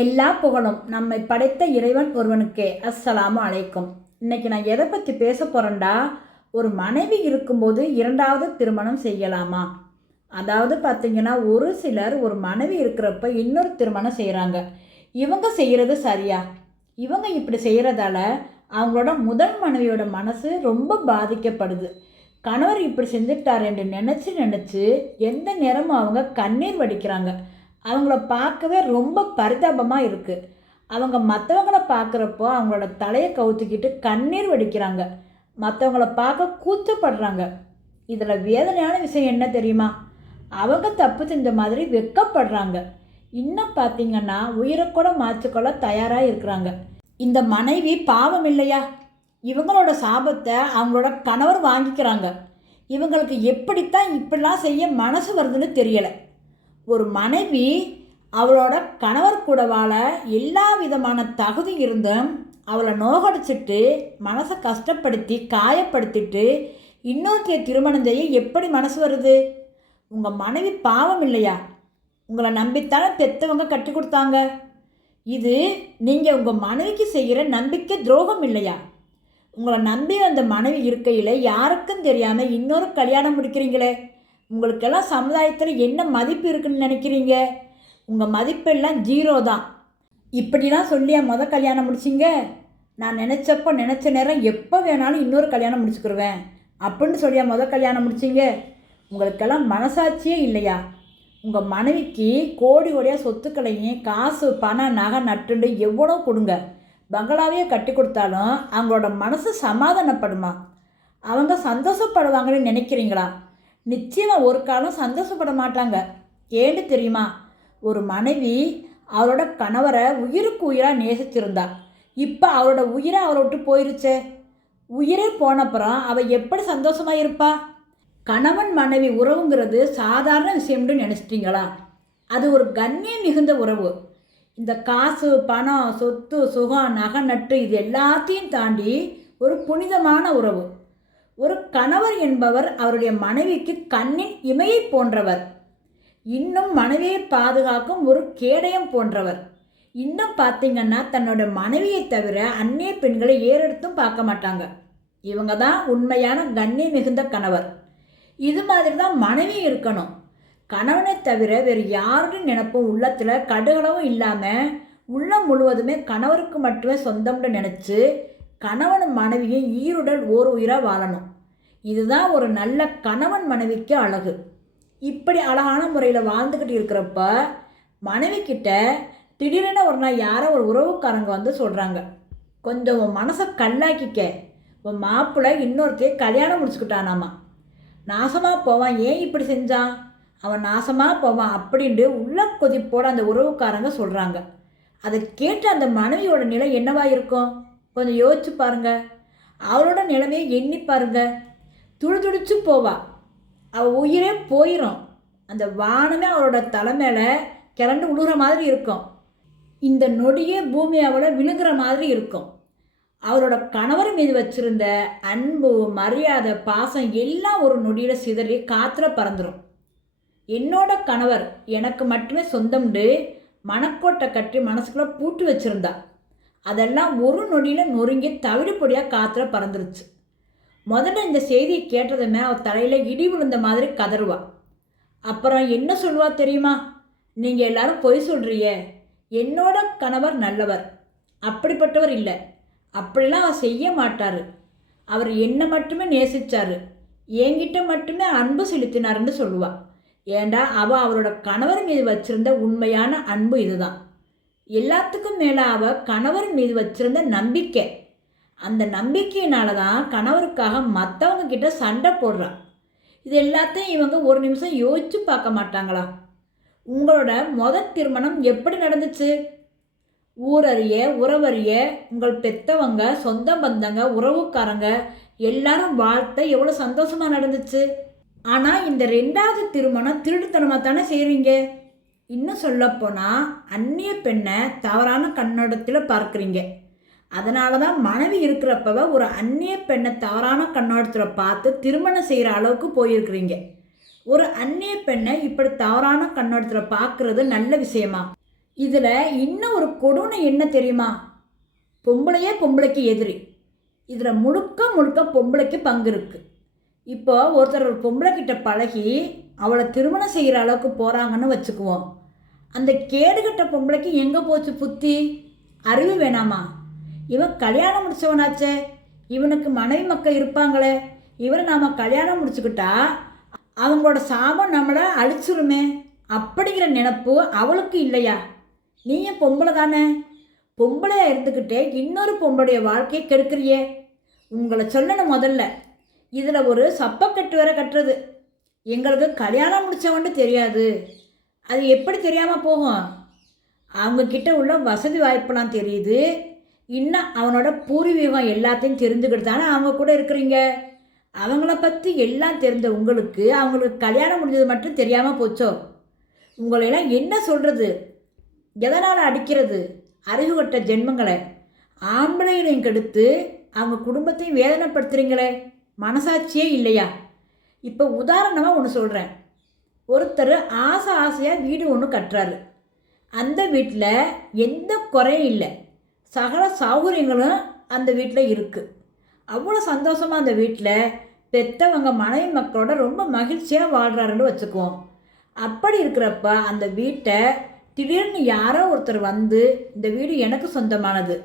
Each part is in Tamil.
எல்லா புகழும் நம்மை படைத்த இறைவன் ஒருவனுக்கே. அஸ்ஸலாமு அலைக்கும். இன்னைக்கு நான் எதை பற்றி பேச போகிறேன்டா ஒரு மனைவி இருக்கும்போது இரண்டாவது திருமணம் செய்யலாமா? அதாவது பார்த்திங்கன்னா ஒரு சிலர் ஒரு மனைவி இருக்கிறப்ப இன்னொரு திருமணம் செய்கிறாங்க இவங்க செய்கிறது சரியா? இவங்க இப்படி செய்கிறதால அவங்களோட முதல் மனைவியோட மனசு ரொம்ப பாதிக்கப்படுது. கணவர் இப்படி செஞ்சுட்டார் என்று நினச்சி நினச்சி எந்த நேரமும் அவங்க கண்ணீர் வடிக்கிறாங்க. அவங்கள பார்க்கவே ரொம்ப பரிதாபமாக இருக்குது அவங்க மற்றவங்கள பார்க்குறப்போ அவங்களோட தலையை கவுத்துக்கிட்டு கண்ணீர் வடிக்கிறாங்க. மற்றவங்கள பார்க்க கூச்சப்படுறாங்க. இதில் வேதனையான விஷயம் என்ன தெரியுமா? அவங்க தப்பு செஞ்ச மாதிரி வெக்கப்படுறாங்க. இன்னும் பார்த்தீங்கன்னா உயிரை கூட மாற்றிக்கொள்ள தயாராக இருக்கிறாங்க. இந்த மனைவி பாவம் இல்லையா? இவங்களோட சாபத்தை அவங்களோட கணவர் வாங்கிக்கிறாங்க. இவங்களுக்கு எப்படித்தான் இப்படிலாம் செய்ய மனசு வருதுன்னு தெரியலை. ஒரு மனைவி அவளோட கணவர் கூட வாழ எல்லா விதமான தகுதி இருந்தும் அவளை நோகடிச்சிட்டு மனசை கஷ்டப்படுத்தி காயப்படுத்திட்டு இன்னொருத்தைய திருமணம் செய்ய எப்படி மனசு வருது? உங்கள் மனைவி பாவம் இல்லையா? உங்களை நம்பித்தானே பெற்றவங்க கட்டி கொடுத்தாங்க. இது நீங்கள் உங்கள் மனைவிக்கு செய்கிற நம்பிக்கை துரோகம் இல்லையா? உங்களை நம்பி அந்த மனைவி இருக்கையில் யாருக்கும் தெரியாமல் இன்னொரு கல்யாணம் முடிக்கிறீங்களே? உங்களுக்கெல்லாம் சமுதாயத்தில் என்ன மதிப்பு இருக்குன்னு நினைக்கிறீங்க? உங்கள் மதிப்பெல்லாம் ஜீரோ தான். இப்படிலாம் சொல்லியா மொதல் கல்யாணம் முடிச்சிங்க. நான் நினச்சப்போ நினச்ச நேரம் எப்போ வேணாலும் இன்னொரு கல்யாணம் முடிச்சுக்கிருவேன். அப்படின்னு சொல்லியா மொதல் கல்யாணம் முடிச்சிங்க. உங்களுக்கெல்லாம் மனசாட்சியே இல்லையா? உங்கள் மனைவிக்கு கோடி கோடியாக சொத்துக்களையும் காசு பணம் நகை நட்டுண்டு எவ்வளோ கொடுங்க. பங்களாவையே கட்டி கொடுத்தாலும் அவங்களோட மனசு சமாதானப்படுமா? அவங்க சந்தோஷப்படுவாங்கன்னு நினைக்கிறீங்களா? நிச்சயமாக ஒரு காலம் சந்தோஷப்பட மாட்டாங்க. ஏன்னு தெரியுமா? ஒரு மனைவி அவரோட கணவரை உயிருக்கு உயிராக நேசிச்சிருந்தா. இப்போ அவரோட உயிரை அவரை விட்டு போயிருச்சே. உயிரே போனப்புறம் அவள் எப்படி சந்தோஷமாக இருப்பா? கணவன் மனைவி உறவுங்கிறது சாதாரண விஷயம்னு நினச்சிட்டிங்களா? அது ஒரு கண்ணியம் மிகுந்த உறவு. இந்த காசு பணம் சொத்து சுகம் நகை நட்டு இது எல்லாத்தையும் தாண்டி ஒரு புனிதமான உறவு. ஒரு கணவர் என்பவர் அவருடைய மனைவிக்கு கண்ணின் இமையை போன்றவர். இன்னும் மனைவியை பாதுகாக்கும் ஒரு கேடயம் போன்றவர். இன்னும் பார்த்தீங்கன்னா தன்னோட மனைவியை தவிர அந்நிய பெண்களை ஏறெடுத்தும் பார்க்க மாட்டாங்க. இவங்க தான் உண்மையான கண்ணியம் மிகுந்த கணவர். இது மாதிரி தான் மனைவி இருக்கணும். கணவனை தவிர வேறு யாருடைய நினப்பும் உள்ளத்தில் கடுகளவும் இல்லாமல் உள்ளம் முழுவதுமே கணவருக்கு மட்டுமே சொந்தம்னு நினச்சி கணவன் மனைவியும் ஈருடல் ஓர் உயிராக வாழணும். இதுதான் ஒரு நல்ல கணவன் மனைவிக்கு அழகு. இப்படி அழகான முறையில் வாழ்ந்துக்கிட்டு இருக்கிறப்ப மனைவிக்கிட்ட திடீரென ஒரு நாள் யாரோ ஒரு உறவுக்காரங்க வந்து சொல்கிறாங்க கொஞ்சம் உன் மனசை கல்லாக்கிக்க. உன் மாப்பிள்ளை இன்னொருத்தையே கல்யாணம் முடிச்சுக்கிட்டானாமா. நாசமாக போவான். ஏன் இப்படி செஞ்சான்? அவன் நாசமாக போவான் அப்படின்ட்டு உள்ள கொதிப்போட அந்த உறவுக்காரங்க சொல்கிறாங்க அதை கேட்டு அந்த மனைவியோட நிலை என்னவா இருக்கும்? கொஞ்சம் யோசிச்சு பாருங்க. அவளோட நிலைமையை எண்ணி பாருங்கள் துடிதுடிச்சு போவா. அவள் உயிரே போயிடும் அந்த வானமே அவளோட தலை மேலே கிளண்டு விழுகிற மாதிரி இருக்கும். இந்த நொடியே பூமி அவளை விழுகிற மாதிரி இருக்கும். அவரோட கணவர் மீது வச்சிருந்த அன்பு மரியாதை பாசம் எல்லாம் ஒரு நொடியில் சிதறி காற்றுல பறந்துடும் என்னோட கணவர் எனக்கு மட்டுமே சொந்தம்னு மணக்கோட்டை கட்டி மனசுக்குள்ளே பூட்டு வச்சுருந்தா. அதெல்லாம் ஒரு நொடியில் நொறுங்கி தவிடுபொடியாக காற்றுல பறந்துருச்சு. முதல்ல இந்த செய்தியை கேட்டதுமே அவள் தலையில் இடி விழுந்த மாதிரி கதறுவா. அப்புறம் என்ன சொல்லுவா தெரியுமா? நீங்கள் எல்லாரும் பொய் சொல்கிறிய என்னோட கணவர் நல்லவர். அப்படிப்பட்டவர் இல்லை. அப்படிலாம் அவர் செய்ய மாட்டார். அவர் என்னை மட்டுமே நேசிச்சார். என்கிட்ட மட்டுமே அன்பு செலுத்தினாருன்னு சொல்லுவா. ஏண்டா அவள் அவரோட கணவர் மீது வச்சிருந்த உண்மையான அன்பு இதுதான். எல்லாத்துக்கும் மேலே அவள் கணவர் மீது வச்சிருந்த நம்பிக்கை. அந்த நம்பிக்கையினால தான் கணவருக்காக மற்றவங்க கிட்ட சண்டை போடுறா. இது எல்லாத்தையும் இவங்க ஒரு நிமிஷம் யோசிச்சு பார்க்க மாட்டாங்களா? உங்களோட முதல் திருமணம் எப்படி நடந்துச்சு? ஊரறிய உறவறிய உங்கள் பெத்தவங்க சொந்த பந்தங்க உறவுக்காரங்க எல்லாரும் வாழ்த்த எவ்வளோ சந்தோஷமாக நடந்துச்சு? ஆனால் இந்த ரெண்டாவது திருமணம் திருடுத்தனமாக தானே செய்கிறீங்க இன்னும் சொல்லப்போனால் அந்நிய பெண்ணை தவறான கண்ணோட்டத்தில் பார்க்குறீங்க. அதனால தான் மனைவி இருக்கிறப்பவ ஒரு அந்நிய பெண்ணை தவறான கண்ணோட்டத்தில் பார்த்து திருமணம் செய்கிற அளவுக்கு போயிருக்கிறீங்க. ஒரு அந்நிய பெண்ணை இப்படி தவறான கண்ணோட்டத்தில் பார்க்குறது நல்ல விஷயமா? இதில் இன்னும் ஒரு கொடுமை என்ன தெரியுமா? பொம்பளையே பொம்பளைக்கு எதிரி. இதில் முழுக்க முழுக்க பொம்பளைக்கு பங்கு இருக்குது இப்போ ஒருத்தர் ஒரு பொம்பளை கிட்ட பழகி அவளை திருமணம் செய்கிற அளவுக்கு போகிறாங்கன்னு வச்சுக்குவோம். அந்த கேடுகட்ட பொம்பளைக்கு எங்கே போச்சு புத்தி? அறிவு வேணாமா? இவன் கல்யாணம் முடிச்சவனாச்சே. இவனுக்கு மனைவி மக்கள் இருப்பாங்களே. இவரை நாம் கல்யாணம் முடிச்சுக்கிட்டா அவங்களோட சாபம் நம்மளை அழிச்சிருமே. அப்படிங்கிற நினப்பு அவளுக்கு இல்லையா? நீயும் பொம்பளை தானே? பொம்பளையாக இருந்துக்கிட்டே இன்னொரு பொம்பளைய வாழ்க்கையை கெடுக்கிறியே. உங்களை சொல்லணும் முதல்ல. இதில் ஒரு சப்பக்கட்டு வேற கட்டுறது. எங்களுக்கு கல்யாணம் முடித்தவன்ட்டு தெரியாது. அது எப்படி தெரியாமல் போகும்? அவங்கக்கிட்ட உள்ள வசதி வாய்ப்பெல்லாம் தெரியுது. இன்னும் அவனோட பூர்வீகம் எல்லாத்தையும் தெரிஞ்சுக்கிட்டு தானே அவங்க கூட இருக்கிறீங்க? அவங்கள பற்றி எல்லாம் தெரிஞ்ச உங்களுக்கு அவங்களுக்கு கல்யாணம் முடிஞ்சது மட்டும் தெரியாமல் போச்சோ? உங்களையெல்லாம் என்ன சொல்கிறது எதனால் அடிக்கிறது? அறிவுகட்ட ஜென்மங்களை ஆம்பளையினையும் கெடுத்து அவங்க குடும்பத்தையும் வேதனைப்படுத்துகிறீங்களே மனசாட்சியே இல்லையா? இப்போ உதாரணமாக ஒன்று சொல்கிறேன் ஒருத்தர் ஆசை ஆசையாக வீடு ஒன்று கட்டுறாரு. அந்த வீட்டில் எந்த குறையும் இல்லை. சகல சௌகரியங்களும் அந்த வீட்டில் இருக்குது அவ்வளோ சந்தோஷமாக அந்த வீட்டில் பெத்தவங்க மனைவி மக்களோட ரொம்ப மகிழ்ச்சியாக வாழ்கிறாருன்னு வச்சுக்குவோம். அப்படி இருக்கிறப்ப அந்த வீட்டை திடீர்னு யாரோ ஒருத்தர் வந்து இந்த வீடு எனக்கு சொந்தமானது.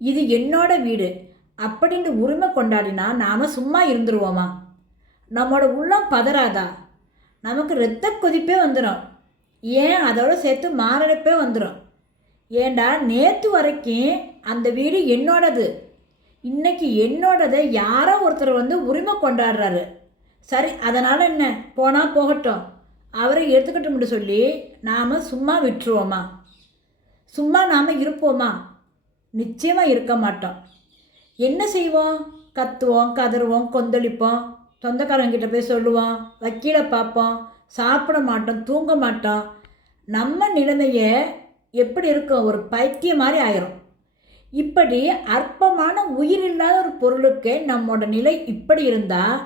இது என்னோட வீடு. அப்படின்னு உரிமை கொண்டாடினா நாம் சும்மா இருந்துருவோமா? நம்மளோட உள்ளம் பதறாதா? நமக்கு இரத்த கொதிப்பே வந்துடும் ஏன் அதோட சேர்த்து மாரடைப்பே வந்துடும் ஏண்டா நேற்று வரைக்கும் அந்த வீடு என்னோடது. இன்னைக்கு என்னோடதை யாரோ ஒருத்தர் வந்து உரிமை கொண்டாடுறாரு. சரி அதனால் என்ன? போனால் போகட்டும். அவரை எடுத்துக்கிட்டோம்னு சொல்லி நாம் சும்மா விட்டுருவோமா? சும்மா நாம் இருப்போமா? நிச்சயமாக இருக்க மாட்டோம். என்ன செய்வோம்? கத்துவோம் கதறுவோம் கொந்தளிப்போம். சொந்தக்காரங்கிட்ட போய் சொல்லுவோம். வக்கீலை பார்ப்போம். சாப்பிட மாட்டோம் தூங்க மாட்டோம். நம்ம நிலைமையை எப்படி இருக்கும்? ஒரு பைத்தியம் மாதிரி ஆயிரும். இப்படி அற்பமான உயிரில்லாத ஒரு பொருளுக்கு நம்மோட நிலை இப்படி இருந்தால்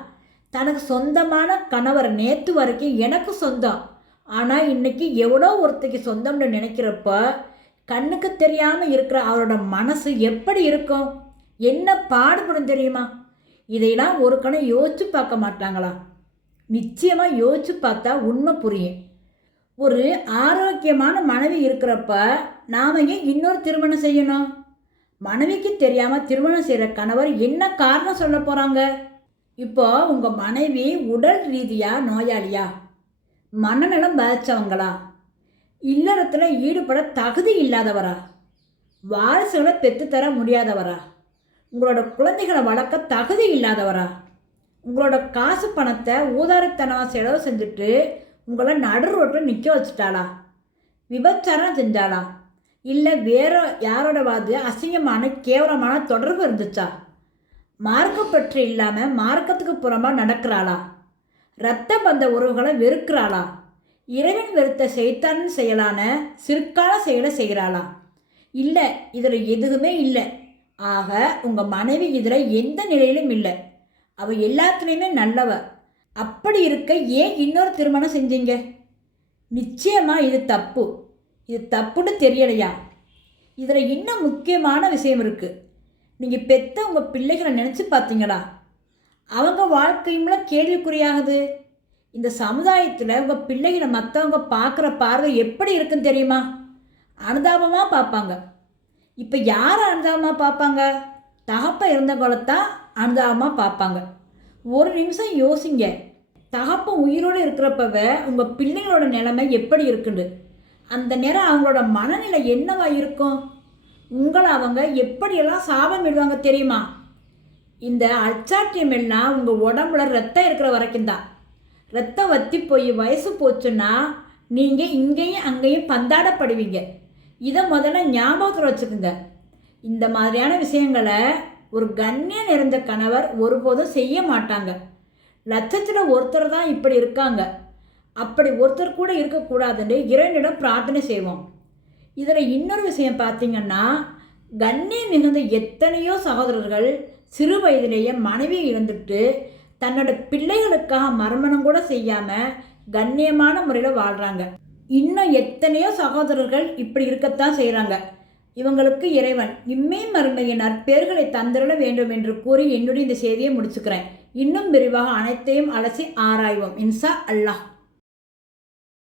தனக்கு சொந்தமான கணவர் நேற்று வரைக்கும் எனக்கு சொந்தம். ஆனால் இன்னைக்கு எவ்வளோ ஒருத்தைக்கு சொந்தம்னு நினைக்கிறப்ப கண்ணுக்கு தெரியாமல் இருக்கிற அவரோட மனசு எப்படி இருக்கும்? என்ன பாடுபடும் தெரியுமா? இதையெல்லாம் ஒரு கணம் யோசிச்சு பார்க்க மாட்டாங்களா? நிச்சயமாக யோசிச்சு பார்த்தா உண்மை புரியும். ஒரு ஆரோக்கியமான மனைவி இருக்கிறப்ப நாம் ஏன் இன்னொரு திருமணம் செய்யணும்? மனைவிக்கு தெரியாமல் திருமணம் செய்கிற கணவர் என்ன காரணம் சொல்ல போகிறாங்க இப்போ உங்கள் மனைவி உடல் ரீதியாக நோயாளியா? மனநலம் பாதிச்சவங்களா? இல்லறத்தில் ஈடுபட தகுதி இல்லாதவரா? வாரிசுகளை பெற்றுத்தர முடியாதவரா? உங்களோட குழந்தைகளை வளர்க்க தகுதி இல்லாதவரா? உங்களோட காசு பணத்தை ஊதாரித்தனமாக செலவு செஞ்சுட்டு உங்களை நடு ரோட்டில் நிற்க வச்சுட்டாளா? விபச்சாரம் செஞ்சாளா? இல்லை வேற யாரோடவாது அசிங்கமான கேவலமான தொடர்பு இருந்துச்சா? மார்க்கப்பற்று இல்லாமல் மார்க்கத்துக்கு புறமாக நடக்கிறாளா? இரத்த பந்த உறவுகளை வெறுக்கிறாளா? இறைவன் வெறுத்த செய்தான் செயலான சிற்கால செயலை செய்கிறாளா? இல்லை இதில் எதுவுமே இல்லை. ஆக உங்கள் மனைவி இதில் எந்த நிலையிலும் இல்லை. அவள் எல்லாத்துலேயுமே நல்லவ. அப்படி இருக்க ஏன் இன்னொரு திருமணம் செஞ்சீங்க? நிச்சயமாக இது தப்பு. இது தப்புன்னு தெரியலையா? இதில் இன்னும் முக்கியமான விஷயம் இருக்குது நீங்கள் பெத்த உங்கள் பிள்ளைகளை நினச்சி பார்த்தீங்களா அவங்க வாழ்க்கையும்ல கேள்விக்குறியாகுது. இந்த சமுதாயத்தில் உங்கள் பிள்ளைகளை மற்றவங்க பார்க்குற பார்வை எப்படி இருக்குன்னு தெரியுமா? அனுதாபமாக பார்ப்பாங்க இப்போ யார் அனுதாபமாக பார்ப்பாங்க தகப்பை இருந்த குலத்தான் அனுதாபமாக பார்ப்பாங்க ஒரு நிமிஷம் யோசிங்க. தகப்பன் உயிரோடு இருக்கிறப்பவ உங்கள் பிள்ளைங்களோட நிலைமை எப்படி இருக்குன்னு. அந்த நேரம் அவங்களோட மனநிலை என்னவா இருக்கும்? உங்களை அவங்க எப்படியெல்லாம் சாபம் இடுவாங்க தெரியுமா? இந்த அச்சாட்டியம் எல்லாம் உங்கள் உடம்புல ரத்தம் இருக்கிற வரைக்கும் தான். ரத்தம் வத்தி போய் வயசு போச்சுன்னா நீங்கள் இங்கேயும் அங்கேயும் பந்தாடப்படுவீங்க. இதை முதல்ல ஞாபகத்தில் வச்சுக்கோங்க. இந்த மாதிரியான விஷயங்களை ஒரு கண்ணியம் நிறைந்த கணவர் ஒருபோதும் செய்ய மாட்டாங்க. லட்சத்தில் ஒருத்தர் தான் இப்படி இருக்காங்க. அப்படி ஒருத்தர் கூட இருக்கக்கூடாதுன்னு இறைவனிடம் பிரார்த்தனை செய்வோம். இதில் இன்னொரு விஷயம் பார்த்திங்கன்னா கண்ணே மிகுந்த எத்தனையோ சகோதரர்கள் சிறு வயதிலேயே மனைவி இழந்துட்டு தன்னோட பிள்ளைகளுக்காக மறுமணம் கூட செய்யாமல் கண்ணியமான முறையில் வாழ்கிறாங்க இன்னும் எத்தனையோ சகோதரர்கள் இப்படி இருக்கத்தான் செய்கிறாங்க இவங்களுக்கு இறைவன் இம்மை மறுமையின் நற்பேர்களை தந்திரல வேண்டும் என்று கூறி என்னுடைய இந்த செய்தியை முடிச்சுக்கிறேன். இன்னும் விரிவாக அனைத்தையும் அலசி ஆராய்வோம். இன்சா அல்லாஹ்.